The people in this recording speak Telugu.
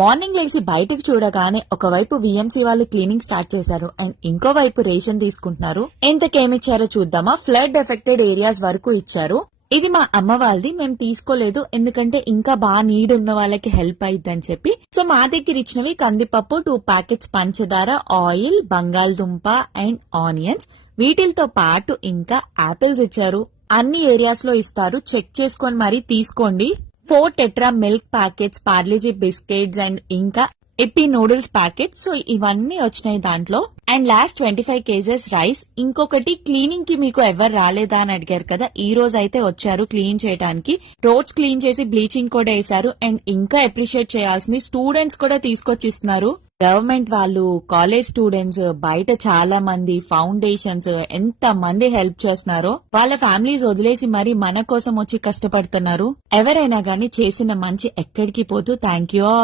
మార్నింగ్ లేసి బయటకు చూడగానే ఒకవైపు విఎంసీ వాళ్ళు క్లీనింగ్ స్టార్ట్ చేశారు అండ్ ఇంకోవైపు రేషన్ తీసుకుంటున్నారు. ఎంతకేమిచ్చారో చూద్దామా. ఫ్లడ్ ఎఫెక్టెడ్ ఏరియాస్ వరకు ఇచ్చారు. ఇది మా అమ్మ వాళ్ళది, మేము తీసుకోలేదు ఎందుకంటే ఇంకా బాగా నీడ్ ఉన్న వాళ్ళకి హెల్ప్ అయిద్దని చెప్పి. సో మా దగ్గర ఇచ్చినవి కందిపప్పు, 2 ప్యాకెట్స్ పంచదార, ఆయిల్, బంగాళదుంప అండ్ ఆనియన్స్. వీటితో పాటు ఇంకా ఆపిల్స్ ఇచ్చారు. అన్ని ఏరియాస్ లో ఇస్తారు, చెక్ చేసుకొని మరీ తీసుకోండి. 4 tetra milk packets, Parle-G biscuits and ఇంకా ఎప్పీ నూడిల్స్ ప్యాకెట్. సో ఇవన్నీ వచ్చినాయి దాంట్లో. And last 25 kgs rice. ఇంకొకటి, క్లీనింగ్ కి మీకు ఎవరు రాలేదా అని అడిగారు కదా, ఈ రోజు అయితే వచ్చారు క్లీన్ చేయడానికి. రోడ్స్ క్లీన్ చేసి బ్లీచింగ్ కూడా వేశారు. అండ్ ఇంకా అప్రిషియేట్ చేయాల్సింది, స్టూడెంట్స్ కూడా తీసుకొచ్చి ఇస్తున్నారు. గవర్నమెంట్ వాళ్ళు, కాలేజ్ స్టూడెంట్స్, బయట చాలా మంది ఫౌండేషన్స్ ఎంత మంది హెల్ప్ చేస్తున్నారో. వాళ్ళ ఫ్యామిలీస్ వదిలేసి మరి మన కోసం వచ్చి కష్టపడుతున్నారు. ఎవరైనా గానీ చేసిన మంచి ఎక్కడికి పోతూ థ్యాంక్ యూ.